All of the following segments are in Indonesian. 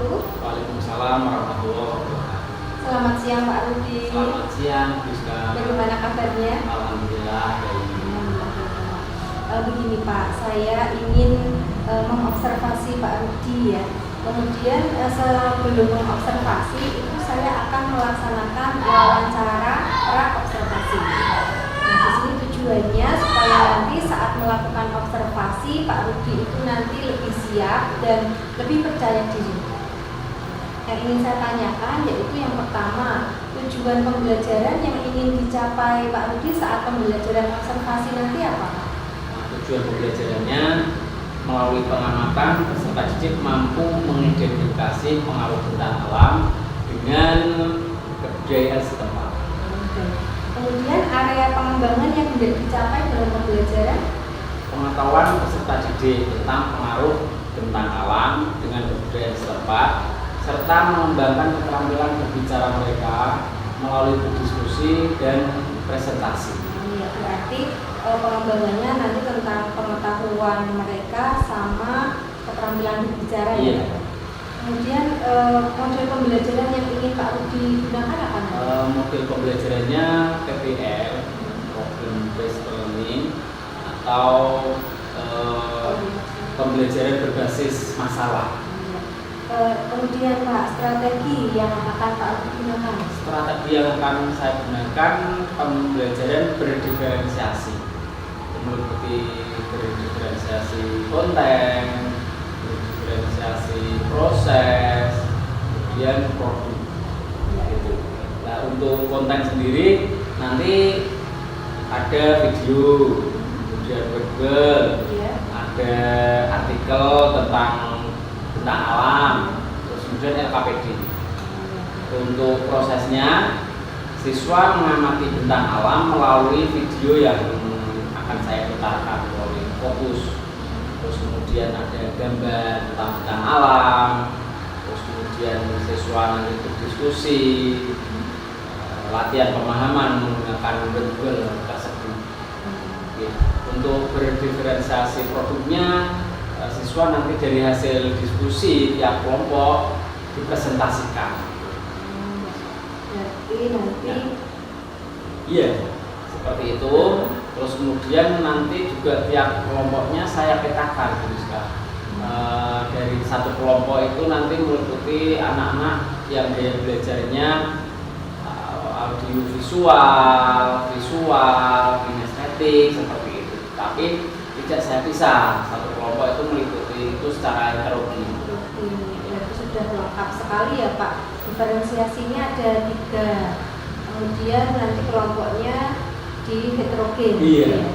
wabarakatuh. Waalaikumsalam warahmatullahi wabarakatuh. Selamat siang Pak Rudi. Selamat siang, Rizka. Bagaimana kabarnya? Alhamdulillah. Begini Pak, saya ingin mengobservasi Pak Rudi ya. Kemudian sebelum mengobservasi itu saya akan melaksanakan wawancara pra-observasi. Nah, di sini tujuannya supaya nanti saat melakukan observasi Pak Rudi itu nanti lebih siap dan lebih percaya diri. Yang ingin saya tanyakan yaitu yang pertama, tujuan pembelajaran yang ingin dicapai Pak Rudi saat pembelajaran observasi nanti apa? Nah, tujuan pembelajarannya melalui pengamatan peserta didik mampu mengidentifikasi pengaruh bentang alam dengan kebudayaan setempat. Kemudian area pengembangan yang hendak dicapai dalam pembelajaran, Pengetahuan peserta didik tentang pengaruh bentang alam dengan kebudayaan setempat, serta mengembangkan keterampilan berbicara mereka melalui berdiskusi dan presentasi. ya, berarti pengembangannya nanti tentang pengetahuan mereka sama keterampilan berbicara ya. Kemudian model pembelajaran yang ingin Pak Rudi gunakan apa? Model pembelajarannya PBL, Problem Based Learning, atau pembelajaran berbasis masalah. Kemudian Pak, strategi yang akan Pak Rudi gunakan? Strategi yang akan saya gunakan pembelajaran berdiferensiasi, meliputi berdiferensiasi konten, berdiferensiasi proses, kemudian produk. Gitu. Nah, untuk konten sendiri nanti ada video, kemudian verbal, ada artikel tentang alam, terus kemudian LKPD. Untuk prosesnya, siswa mengamati bentang alam melalui video yang akan saya putarkan melalui fokus. Terus kemudian ada gambar tentang bentang alam. Terus kemudian siswa nanti berdiskusi, latihan pemahaman menggunakan verbal tersebut. Untuk berdiferensiasi produknya, siswa nanti dari hasil diskusi tiap kelompok dipresentasikan. Berarti nanti Iya, seperti itu. Terus kemudian nanti juga tiap kelompoknya saya petakan, dari satu kelompok itu nanti meliputi anak-anak yang gaya belajarnya audio visual, kinestetik seperti itu. Tapi tidak saya pisah, satu kelompok itu meliputi itu secara heterogen. Berarti sudah lengkap sekali ya Pak. Diferensiasinya ada 3. Kemudian nanti kelompoknya di heterogen. Iya.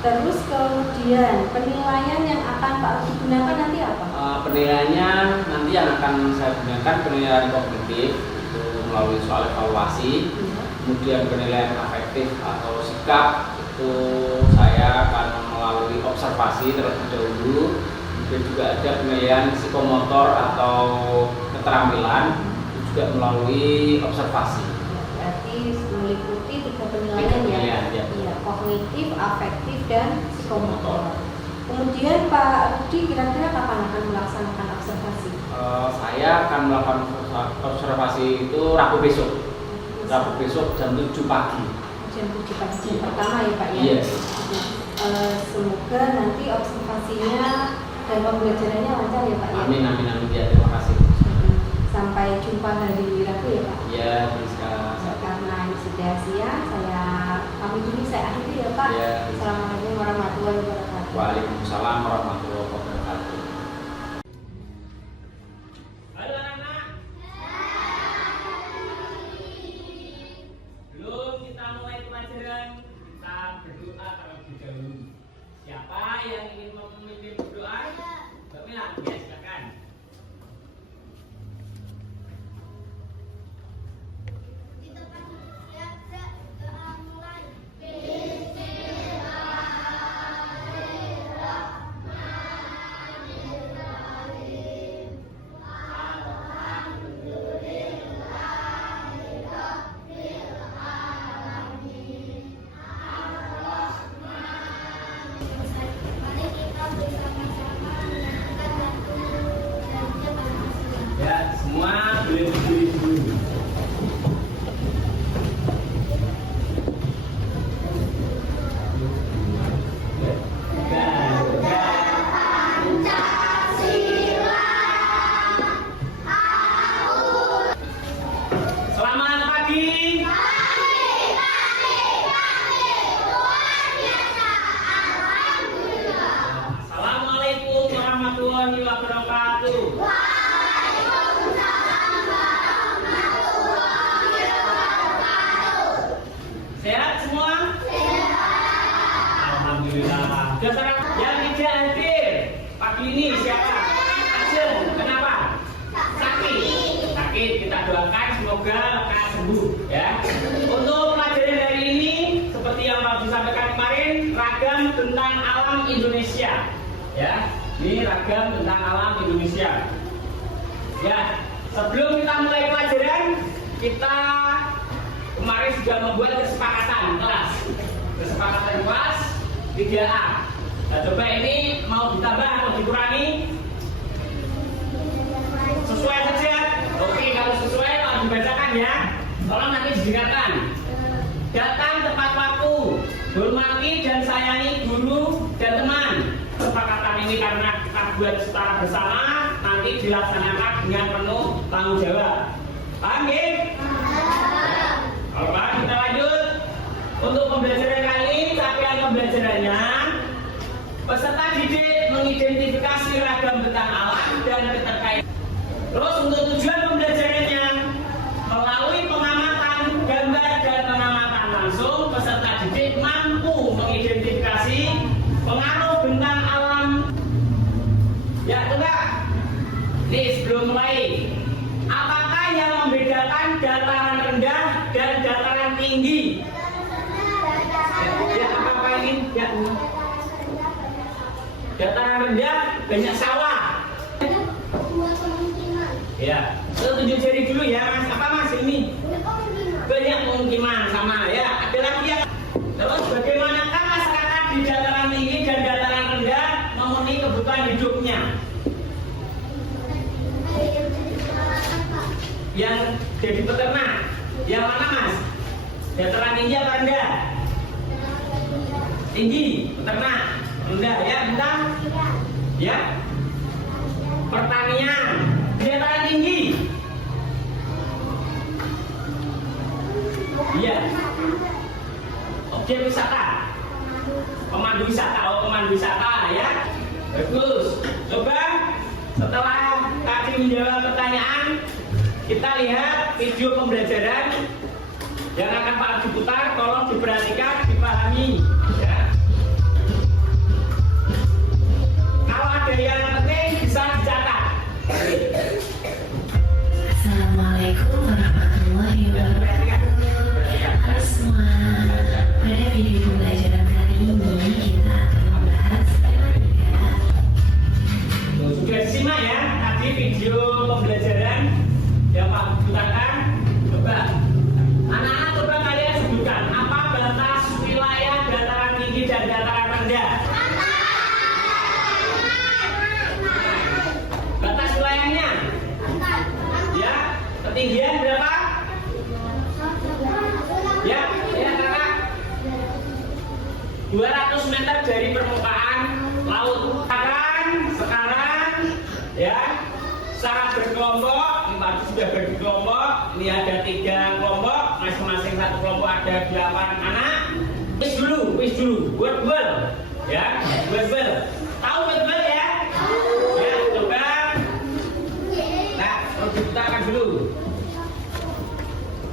Terus kemudian penilaian yang akan Pak Rudi gunakan nanti apa? Penilaiannya nanti yang akan saya gunakan penilaian kognitif itu melalui soal evaluasi. Kemudian penilaian afektif atau sikap itu saya akan melalui observasi terlebih dahulu. Kemudian juga ada penilaian psikomotor atau keterampilan itu juga melalui observasi. Berarti meliputi 3 penilaian ya. Iya, kognitif, afektif dan psikomotor. Kemudian Pak Rudi kira-kira kapan akan melaksanakan observasi? Saya akan melakukan observasi itu Rabu besok. Rabu besok jam 7 pagi. Jam 7 pagi, jam pertama ya Pak ya? Iya. Semoga nanti observasinya dan pembelajarannya lancar ya Pak ya? Amin ya, terima kasih. Sampai jumpa hari Rabu ya Pak? Ya, bisa. Karena ini sudah siang, saya pamit dulu, saya akhiri ya Pak. Ya. Assalamualaikum warahmatullahi wabarakatuh. Waalaikumsalam warahmatullahi wabarakatuh. Halo anak-anak. Sebelum kita mulai pelajaran, kita berdoa terlebih dahulu. Siapa yang ingin memimpin berdoa? Mbak Mila, ya silakan. Bismillahirrahmanirrahim. warahmatullahi wabarakatuh. Sehat semua? Alhamdulillah. Dasar yang tidak hadir pagi ini siapa? Ajeng. Kenapa? Sakit. Kita doakan semoga lekas sembuh ya. Untuk pelajaran hari ini seperti yang Pak disampaikan kemarin, ragam tentang alam Indonesia ya. Ini ragam tentang alam Indonesia. Ya, sebelum kita mulai pelajaran, kita kemarin sudah membuat kesepakatan kelas 3A. Nah, coba ini mau ditambah atau dikurangi? Sesuai saja. Oke, kalau sesuai mau dibacakan ya. Tolong nanti didengarkan. Datang tepat waktu, hormati dan sayangi guru dan teman. Kesepakatan ini karena kita buat secara bersama, nanti dilaksanakan dengan penuh tanggung jawab. Paham ya? Kalau paham kita lanjut. Untuk pembelajaran kali ini, capaian pembelajarannya, peserta didik mengidentifikasi ragam bentang alam dan keterkaitan. Terus untuk tujuan pembelajarannya, melalui pengamatan gambar dan pengamatan langsung, peserta didik mampu mengidentifikasi pengaruh bentang alam. Ya, coba. Nih sebelum mulai, apakah yang membedakan dataran rendah dan dataran tinggi? Ya, apa ini? Ya. Dataran rendah banyak sawah. Ya, tunjuk jari dulu ya Mas. Apa Mas ini? Banyak pemukiman sama ya. Ada lagi yang terus bagaimanakah masyarakat di dataran tinggi dan dataran rendah memenuhi kebutuhan hidupnya? Yang jadi peternak, yang mana Mas? Dataran tinggi apa rendah? Tinggi, peternak, rendah ya, bentang? Ya. Pertanian, dataran tinggi. Iya. Objek wisata, pemandu wisata ya. Bagus. Coba setelah tadi menjawab pertanyaan, kita lihat video pembelajaran yang akan Pak diputar. Tolong diperhatikan, dipahami ya. Kalau ada yang penting bisa dicatat. Assalamualaikum warahmatullahi wabarakatuh. Halo semua. Pada video pembelajaran kali ini kita akan membahas Sudah disimak ya tadi video pembelajaran yang Pak putarkan. Coba anak-anak coba kalian sebutkan apa batas wilayah dataran tinggi dan dataran rendah. Batas wilayahnya ya, ketinggian berapa? Ya kakak 200 meter dari permukaan laut. Sekarang ya secara berkelompok, Pak sudah bagi kelompok. Ini ada 3 kelompok, masing-masing satu kelompok ada 8 anak. Wis dulu, wordball ya, wordball. Tahu wordball ya? Ya, coba. Nah, harus diputarkan dulu.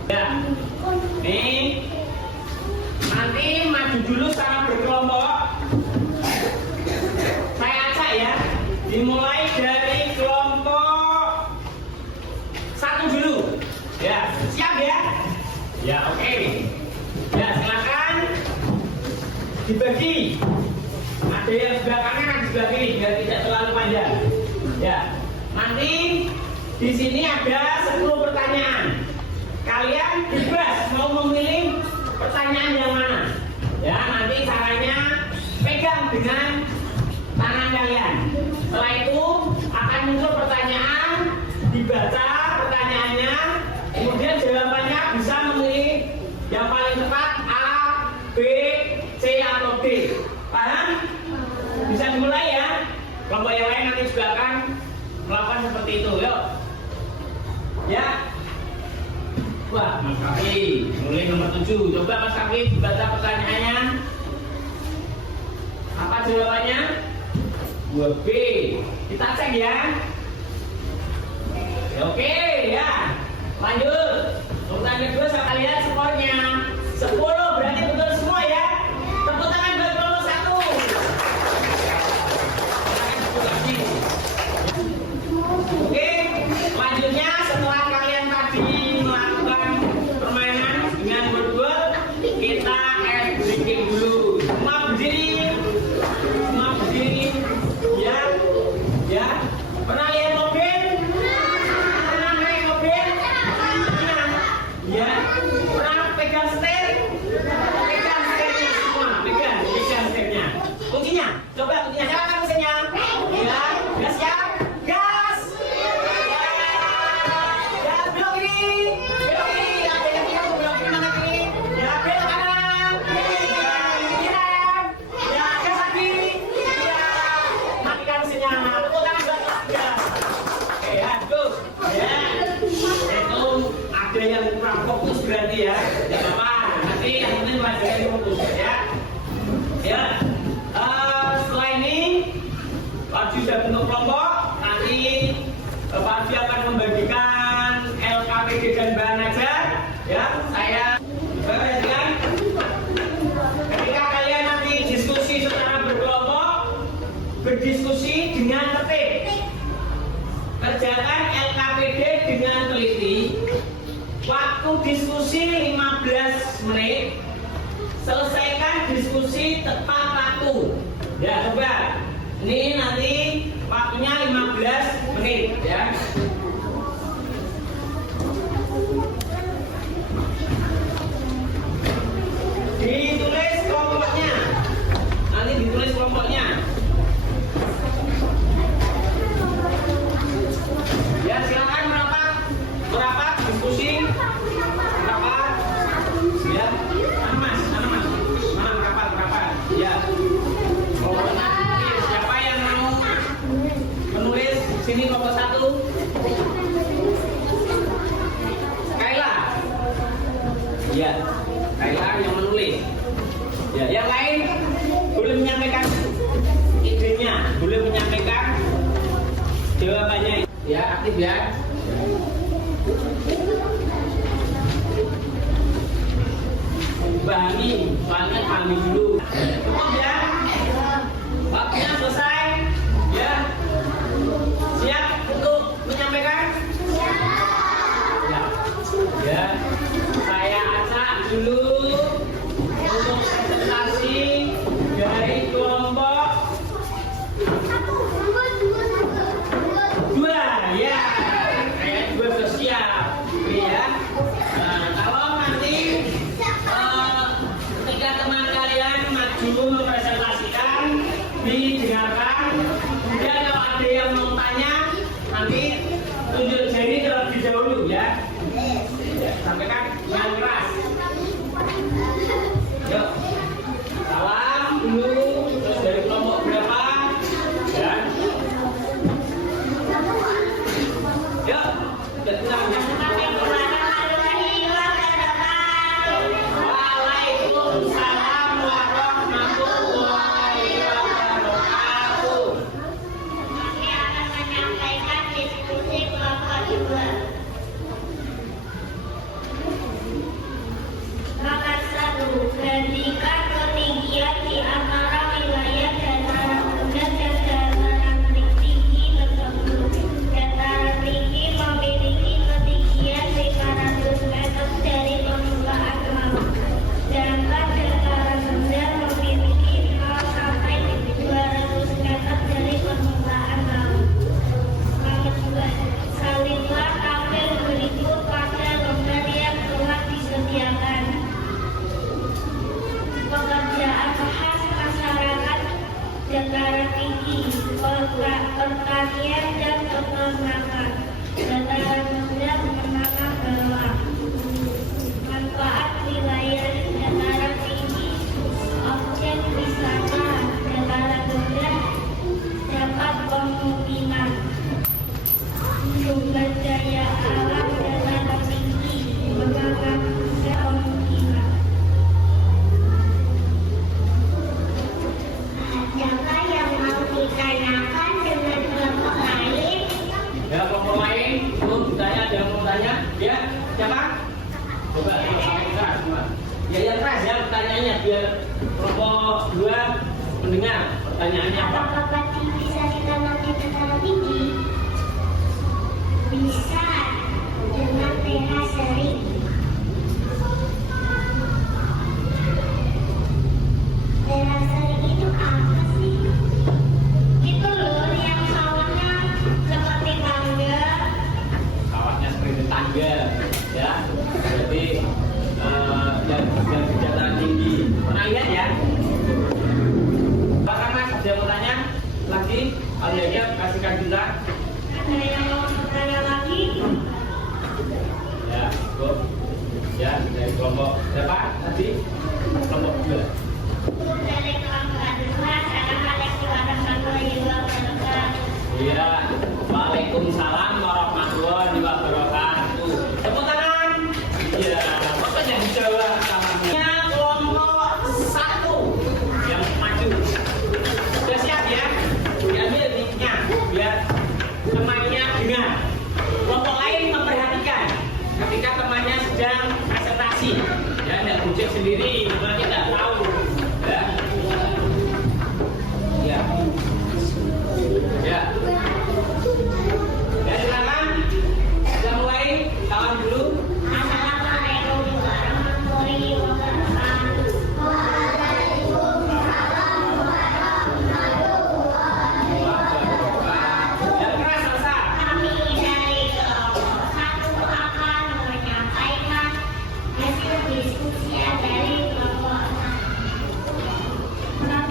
Ya, nih nanti maju dulu secara berkelompok. Saya acak ya, dimulai dari kelompok 1 dulu. Ya, siap ya? Ya, oke. Ya, silakan dibagi. Ada yang sebelah kanan, ada sebelah kiri biar tidak terlalu panjang. Ya, nanti di sini ada 10 pertanyaan. Kalian bebas mau memilih pertanyaan yang mana. Ya, nanti caranya pegang dengan tangan kalian. Setelah itu akan muncul pertanyaan, dibaca pertanyaannya, kemudian jawabannya bisa memilih yang paling tepat A, B, C atau D. Paham? Bisa dimulai ya. Kelompok yang lain nanti juga akan melakukan seperti itu. Yuk. Ya. Wah, Mas Kafi, mulai nomor 7. Coba Mas Kafi dibaca pertanyaannya. Apa jawabannya? 2B. Kita cek ya. Oke ya. Lanjut. Urutan kedua saya lihat skornya 10, berarti betul semua ya. Tepuk tangan buat kelompok 1. Oke, selanjutnya setelah kalian tadi melakukan permainan dengan berdua, kita breaking dulu. Semua berdiri, ya, ya. Pernah lihat mobil? Pernah naik mobil? Ya. Pernah pegang setir? Pegang setirnya semua, pegang setirnya. Kuncinya, coba kuncinya, siapa kuncinya? Ya, gas ya. Gas! Ya, belok kiri! Belok kiri! Ada yang bilang belok kiri mana kiri? Ya, belok kanan! Kiri! Ya, gas lagi! Ya, matikan mesinnya. Tepuk tangan buat gas. Oke, ya, terus. Ya, itu ada yang kurang fokus berarti ya. Tidak apa-apa. Nanti yang penting pelajaran fokus ya. Ya. Setelah ini Pak Ju sudah bentuk kelompok, nanti Pak Ju akan membagikan LKPD dan bahan ajar ya. Saya perhatikan ketika kalian nanti diskusi secara berkelompok, berdiskusi dengan tertib, kerjakan LKPD dengan teliti. Waktu diskusi 15 menit, selesaikan diskusi tepat waktu. Ya, coba. Ini nanti waktunya 15 menit ya. Ditulis kelompoknya. Nanti ditulis kelompoknya. Ya, silakan merapat diskusi. Merapat. Ya. Mas. Merapat. Ya. Pokoknya siapa yang mau menulis sini kelompok 1? Kaila. Ya, Kaila yang menulis. Ya, yang lain boleh menyampaikan idenya, boleh menyampaikan jawabannya. Ya, aktif ya. Pahami dulu. Cukup ya. Waktunya selesai. Ya. Siap untuk menyampaikan? Ya. Ya. Saya acak dulu untuk presentasi dari kelompok 2 ya. Dua sudah siap. Ya. Nah, kalau nanti ketika teman kalian maju mempresentasikan, didengarkan. Kemudian kalau ada yang mau tanya, nanti tunjuk jari terlebih dahulu ya. Sampaikan dengan keras. Yuk, salam dulu. Terus dari kelompok berapa? Ya. Yuk, tenang. Waalaikumsalam warahmatullahi wabarakatuh. Kami akan menyampaikan diskusi kelompok 2. Nomor 1, bandingkan ketinggian di antara wilayah dataran rendah dan dataran tinggi tertentu. Dataran tinggi memiliki ketinggian 500 meter dari permukaan laut, sedangkan dataran rendah memiliki 0 sampai 200 meter dari permukaan laut. Nomor 2, salinlah tabel berikut pada lembar yang telah disediakan. Pekerjaan khas masyarakat dataran tinggi, pertanian dan peternakan. Dataran rendah menengah bawah. Manfaat wilayah dataran tinggi, objek wisata. Dataran rendah dapat pemukiman. Sumber daya alam dataran tinggi mengangkat pemukiman. Siapa yang mau ditanyakan? pertanyaannya biar kelompok 2 mendengar pertanyaannya apa. Apakah pati bisa ditanam di dataran tinggi? Bisa dengan terasering. Terasering itu apa sih? Itu loh yang sawahnya seperti tangga. Kawatnya seperti tangga, ya. Berarti yang di dataran tinggi. Pernah lihat ya? Bahkan Mas, ada mau tanya lagi? Kalau ya kasihkan juga. Ada yang mau bertanya lagi? Ya, cukup. Ya, dari kelompok berapa tadi? Kelompok 2. Dari kelompok 2, Assalamualaikum warahmatullahi wabarakatuh. Iya, waalaikumsalam warahmatullahi wabarakatuh. Tepuk tangan. Iya, pokoknya dijawab salamnya. Kelompok 1 yang maju. Sudah siap ya? Diambil mic-nya biar temannya dengar. Kelompok lain memperhatikan ketika temannya sedang presentasi. Ya, tidak bujuk sendiri, temannya tidak tahu. Ya. Ya. Ya. Ya, silakan. Sudah mulai, kawan dulu. Assalamualaikum warahmatullahi wabarakatuh. Yang keras, Salsa. Kami dari kelompok 1 akan menyampaikan hasil diskusi dari kelompok 1.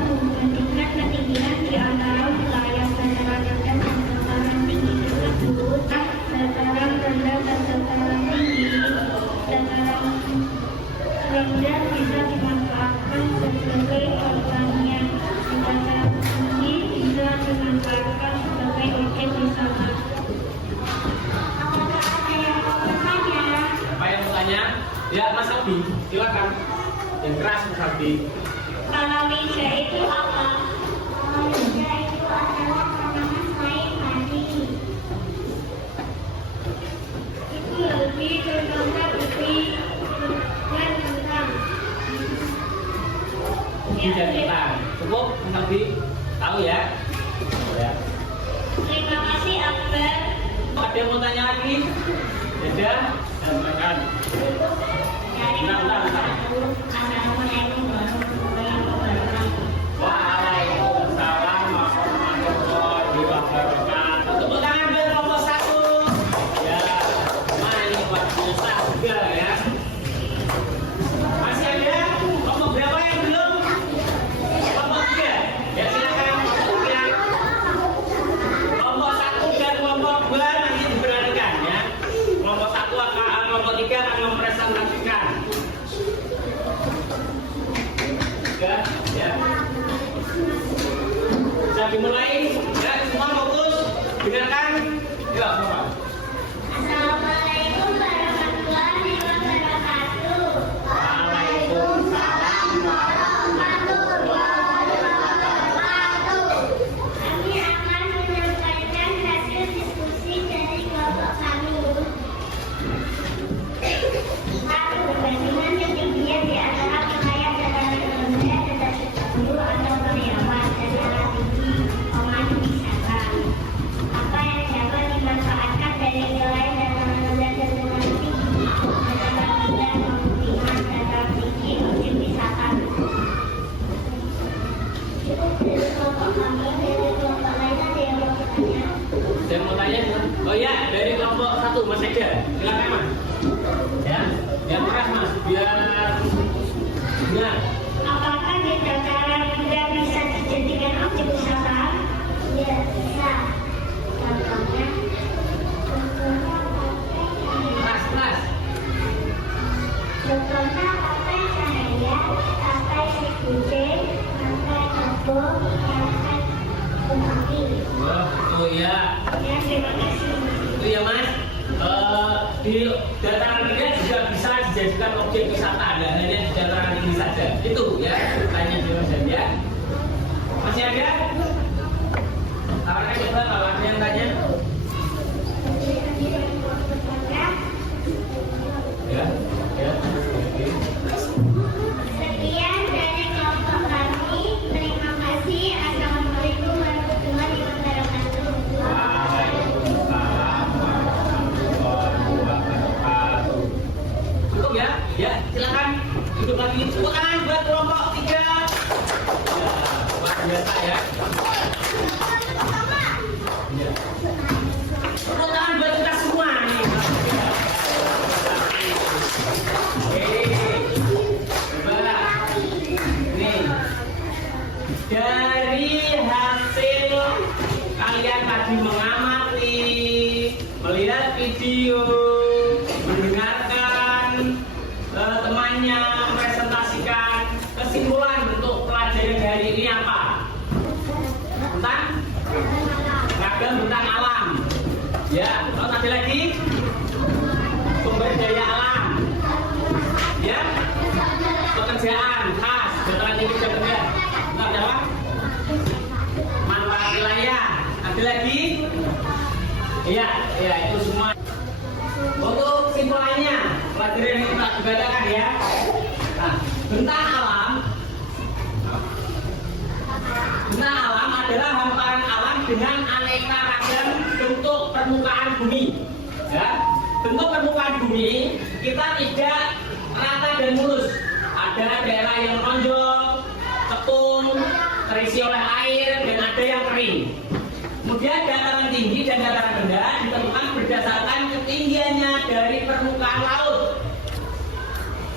Membandingkan ketinggian di antara wilayah dataran rendah dan dataran tinggi tersebut. Dataran rendah dan dataran tinggi. Dataran rendah bisa dimanfaatkan sebagai pertanian. Dataran tinggi bisa dimanfaatkan sebagai objek wisata. Apakah ada yang mau bertanya? Apa yang mau tanya? Ya, Mas Aldi, silakan. Yang keras, Mas Aldi. Palawija itu apa? Palawija itu adalah tanaman selain padi. Itu lebih contohnya ubi dan kentang. Ubi dan kentang. Cukup, Mas Aldi? Tahu ya? Ya. Terima kasih Akbar. Ada yang mau tanya lagi? Ada? Silakan. Dari Bentar. Assalamualaikum warahmatullahi wabarakatuh. Waalaikumsalam warahmatullahi wabarakatuh. Tepuk tangan buat kelompok 1. Ya, ini buat biasa juga ya. Masih ada? Kelompok berapa yang belum? Kelompok 3. Ya, silakan kelompok 3. Kelompok 1 dan kelompok 2 nanti diberanikan ya. Kelompok 1 akan, kelompok 3 akan mempresentasikan. Ya, ya. Sudah dimulai, ya semua fokus, dengarkan. Yuk, Bapak. Assalamualaikum warahmatullahi wabarakatuh. Waalaikumsalam warahmatullahi wabarakatuh. Kami akan menyampaikan hasil diskusi dari kelompok kami. 1. Perbandingan ketinggian di antara wilayah dataran rendah dan dataran atau karyawan dataran tinggi pemandu wisata. Apa yang dapat dimanfaatkan dari wilayah dataran rendah dan dataran tinggi? Dataran rendah kepentingan dataran tinggi objek wisata. Cukup dari kelompok kami, dari kelompok lain ada yang mau bertanya? Saya mau tanya, oh ya dari kelompok 1 Mas Ega, silakan Mas. Ya, yang keras Mas, biar dengar. Apakah di dataran rendah bisa dijadikan objek wisata? Ya, bisa. Contohnya Keras, keras. Contohnya pantai Cahaya, pantai Sikuje, pantai Kabo, pantai Kumaki. Oh iya, Ya, terima kasih. itu ya Mas. Di dataran rendah juga bisa dijadikan objek wisata, tidak hanya di dataran tinggi saja. Itu ya, tanya di Mas ya. Masih ada? Tawarkan coba kalau ada yang tanya. Ya, ya. Oke. Sekian mengamati, melihat video, mendengarkan temannya presentasikan kesimpulan untuk pelajaran hari ini apa? Tentang ragam tentang alam. Ya, terus ada lagi sumber daya alam. Ya, pekerjaan khas dataran tinggi dan rendah. Nah, jawab. Manfaat wilayah. Ada lagi? Iya, itu semua. Untuk kesimpulannya, pelajaran yang kita dibacakan ya. Nah, bentang alam. Bentang alam adalah hamparan alam dengan aneka ragam bentuk permukaan bumi. Ya, bentuk permukaan bumi kita tidak rata dan mulus. Ada daerah yang menonjol, ketum, terisi oleh air, dan ada yang kering. Kemudian dataran tinggi dan dataran rendah ditentukan berdasarkan ketinggiannya dari permukaan laut.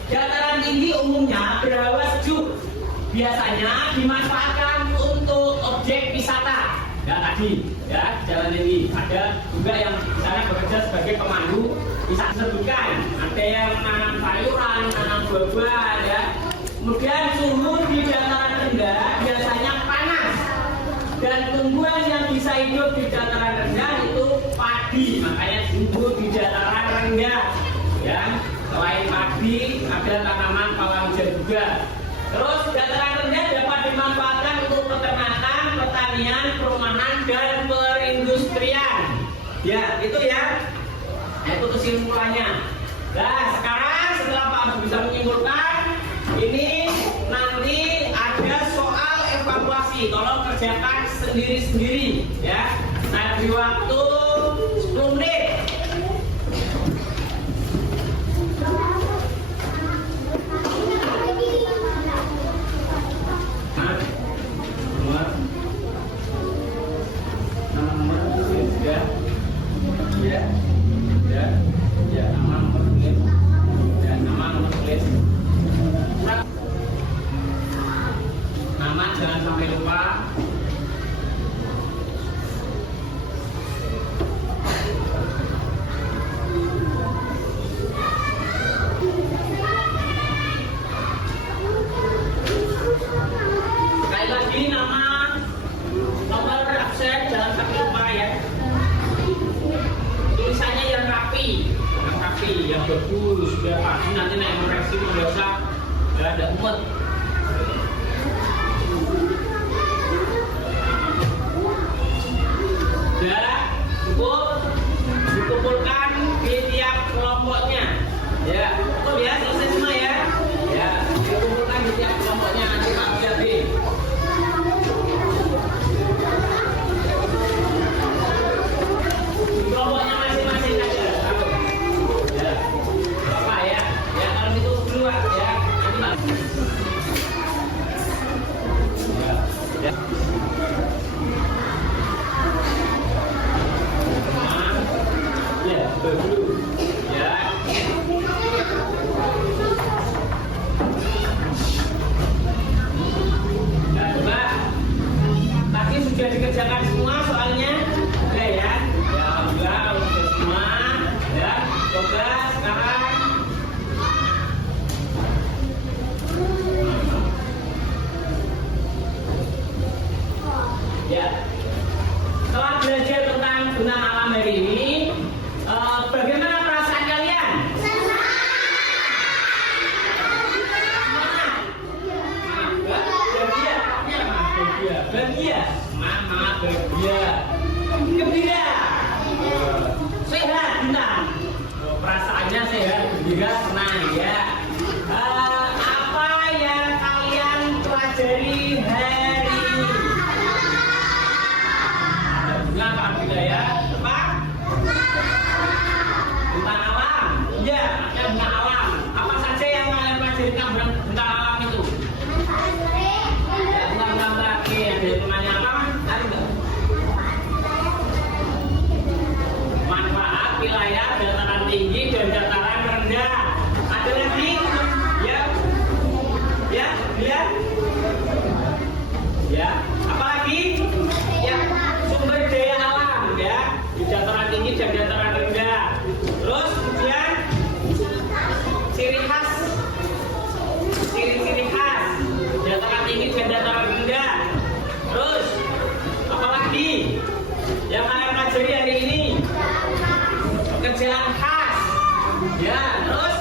Dataran tinggi umumnya berhawa sejuk, biasanya dimanfaatkan untuk objek wisata. Ya tadi, ya jalan tinggi. Ada juga yang di sana bekerja sebagai pemandu wisata. Sebutkan, ada yang menanam sayuran, menanam buah-buahan, ya. Kemudian suhu di dataran rendah biasanya panas. Dan tumbuhan yang bisa hidup di dataran rendah itu padi, makanya tumbuh di dataran rendah. Ya, selain padi ada tanaman pawang hujan juga. Terus dataran rendah dapat dimanfaatkan untuk peternakan, pertanian, perumahan, dan perindustrian. Ya, itu ya. Itu kesimpulannya. Nah, sekarang setelah Pak Agus bisa menyimpulkan, ini nanti ada soal evaluasi. Tolong kerjakan sendiri-sendiri ya. Saya beri waktu 10 menit. Nama jangan sampai lupa. Sekali lagi nama, nomor absen jangan sampai lupa ya. Tulisannya yang rapi, yang bagus, biar pasti nanti naik koreksi biasa nggak ada umat. Ya, cukup dikumpulkan di tiap kelompoknya. Ya, betul ya, selesai semua ya. Ya, dikumpulkan di tiap kelompoknya nanti Pak lihat di. Kelompoknya masing-masing aja. Ya, apa ya? Ya kalau itu keluar ya. Nanti Pak. Ya. Ya, dulu. Ya. Nah, coba. Tadi sudah dikerjakan semua soalnya. Oke ya. Ya, alhamdulillah kalau sudah semua. Ya, coba sekarang. Ya. Setelah belajar tentang bentang alam hari ini, bagaimana perasaan kalian? Bahagia, gembira, sehat, bintang. Perasaannya sehat, gembira, senang ya. Apa yang kalian pelajari hari ini? Bilang Pak Abdillah ya, apa? Bentang alam, iya, ada bentang alam. Apa saja yang kalian pelajari tentang bentang alam itu? Ya, bentang lagi, ada temannya apa? Ada nggak? Manfaat wilayah dataran tinggi dan dataran rendah. Ada lagi? Ya, ya, ya, ya. Apa lagi? Ya, sumber daya alam. kerjaan khas. Ya, terus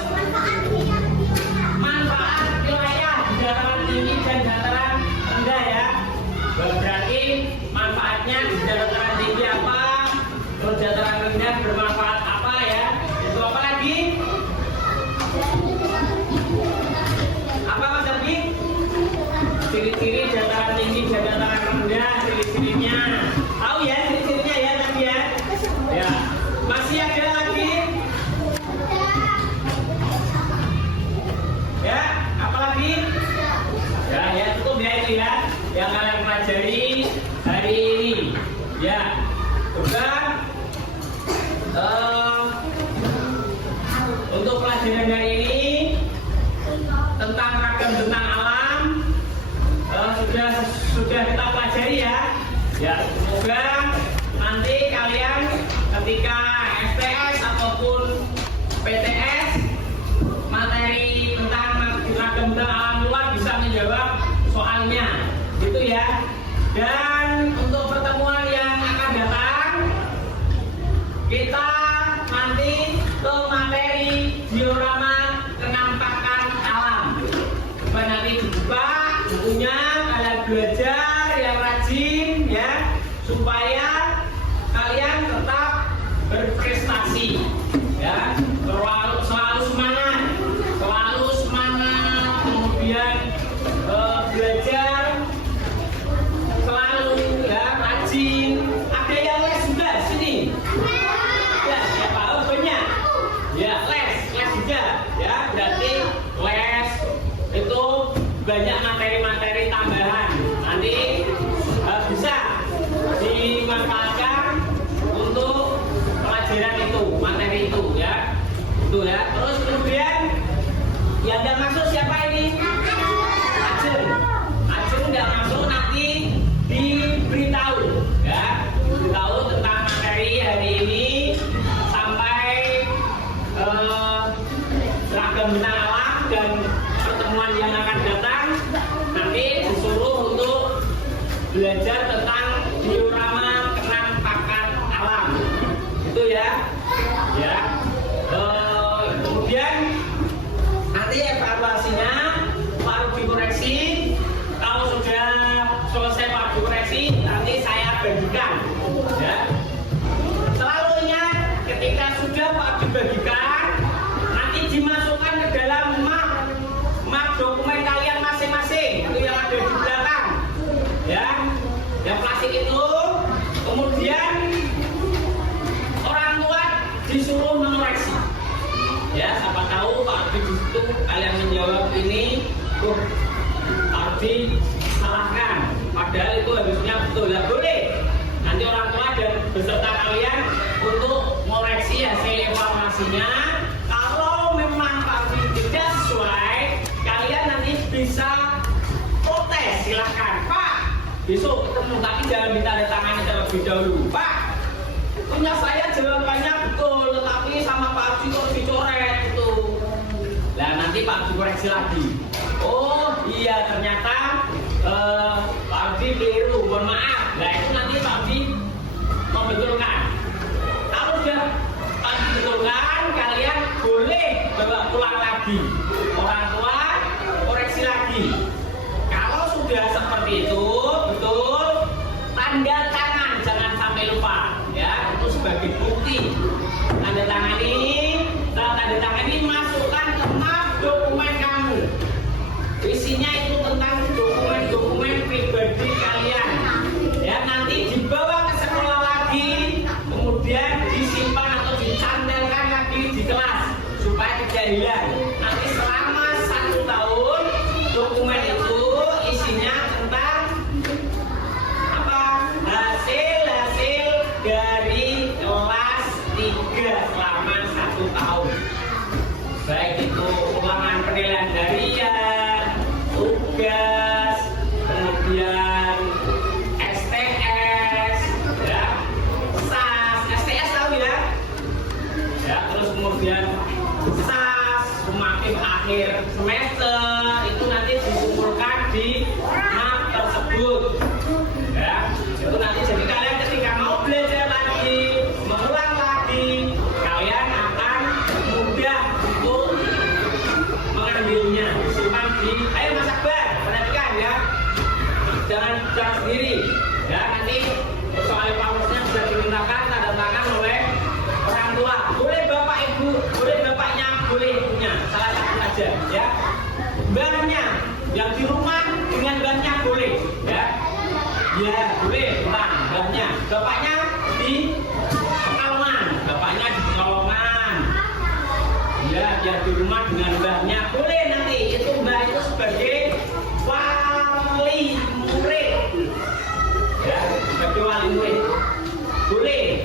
manfaat wilayah di dataran tinggi dan dataran rendah ya. Berarti manfaatnya di dataran tinggi apa, terus dataran rendah bermanfaat apa ya? Itu apa lagi? Apa Mas Ardi? Ciri-ciri dataran tinggi dan dataran rendah, ciri-cirinya. Tahu ya ciri-cirinya ya tadi ya? Ya. Masih ada lagi? Ya, apa lagi? Ya, cukup ya itu ya yang kalian pelajari hari ini. Ya, juga untuk pelajaran hari ini tentang ragam bentang alam sudah kita pelajari ya. Ya, semoga nanti kalian ketika STS ataupun PTS materi tentang ragam bentang alam luar bisa menjawab soalnya, gitu ya. Dan untuk pertemuan yang akan datang, kita nanti ke materi diorama kenampakan alam. Coba nanti dibuka bukunya, kalian belajar yang rajin ya, supaya kalian tetap berprestasi ya, selalu semangat, kemudian belajar selalu ya, rajin. Ada yang les juga di sini ya, siapa banyak ya, les juga ya, berarti les itu banyak materi-materi tambahan, nanti bisa dimanfaatkan untuk pelajaran itu, materi itu ya, itu ya. Terus kemudian yang nggak masuk siapa ini? Ajeng nggak masuk, nanti diberitahu ya, diberitahu tentang materi hari ini sampai ragam bentang alam dan pertemuan yang akan datang. Nanti disuruh untuk belajar tentang diorama kenampakan alam, itu ya. Kemudian nanti evaluasinya baru dikoreksi. Kalau sudah selesai baru dikoreksi, nanti saya bagikan ya. Selalu ingat, ketika sudah baru dibagikan, nanti dimasukkan ke dalam map dokumen kalian masing-masing, itu yang ada di belakang ya, yang plastik itu. Kemudian orang tua disuruh mengoreksi ya, siapa tahu Pak Ardi di situ kalian menjawab ini Pak Ardi salahkan, padahal itu harusnya betul ya, boleh nanti orang tua dan beserta kalian untuk mengoreksi hasil evaluasinya. Kalau memang Pak Ardi tidak sesuai, kalian nanti bisa protes, silahkan Pak, besok ketemu, tapi jangan ditandatangani terlebih dahulu. Pak, punya saya jawabannya betul, tetapi sama Pak Ardi kok dicoret itu. Nah nanti Pak Ardi koreksi lagi. Oh iya, ternyata Pak Ardi keliru, mohon maaf. Nah itu nanti Pak Ardi membetulkan. Kalau sudah Pak Ardi betulkan, kalian boleh bawa pulang lagi. Orang tua koreksi lagi. Kalau sudah seperti itu, betul, tanda tangan, jangan sampai lupa ya, itu sebagai bukti. Tanda tangan ini, setelah tanda tangan ini masukkan ke map dokumen kamu. Isinya itu tentang dokumen-dokumen pribadi kalian ya, nanti dibawa ke sekolah lagi, kemudian disimpan atau dicantelkan lagi di kelas supaya tidak hilang. Nanti selama 1 tahun dokumen itu isinya tentang apa? Hasil dari kelas 3 selama 1 tahun, baik itu ulangan penilaian harian, tugas, kemudian STS ya, SAS, STS tahu ya, terus kemudian SAS, semakin akhir semester itu nanti dikumpulkan di map tersebut ya. Itu nanti jadi kalian ketika mau belajar lagi, mengulang lagi, kalian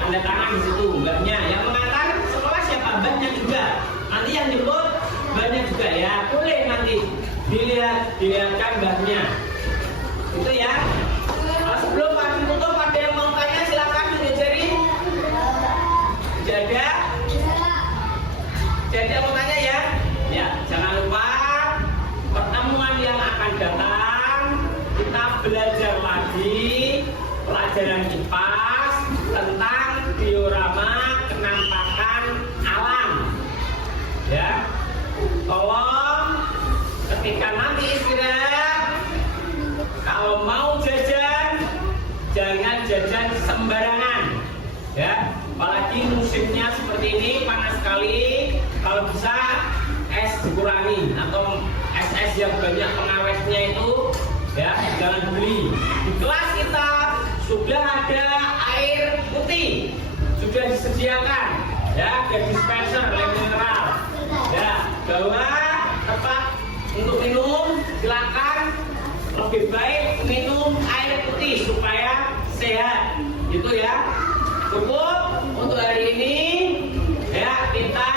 tanda tangan di situ mbaknya. Yang mengantar sekolah siapa? Mbaknya juga. Nanti yang jemput mbaknya juga ya. Boleh nanti dilihatkan mbaknya. Itu ya. Sebelum kami tutup, ada yang mau tanya silakan tunjuk jari. Jadi mau tanya ya. Ya, jangan lupa pertemuan yang akan datang kita belajar lagi pelajaran IPAS tentang diorama kenampakan alam. Ya, tolong ketika nanti istirahat, kalau mau jajan jangan jajan sembarangan. Ya, apalagi musimnya seperti ini panas sekali. Kalau bisa es dikurangi atau es yang banyak pengawetnya itu ya jangan beli. Di kelas kita sudah ada air putih, sudah disediakan ya, ada dispenser oleh mineral ya, bawa tempat untuk minum, silakan. Lebih baik minum air putih supaya sehat gitu ya. Cukup untuk hari ini ya, kita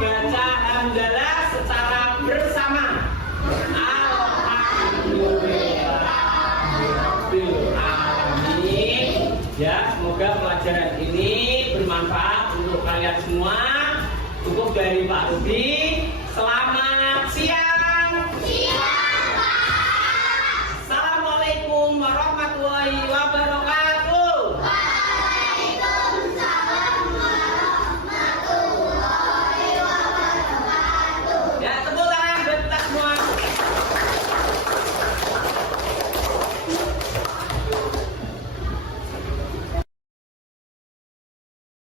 baca hamdalah secara bersama. Alhamdulillahirobbilalamin. Ya, semoga pelajaran ini bermanfaat untuk kalian semua. Cukup dari Pak Rudi. Selamat siang.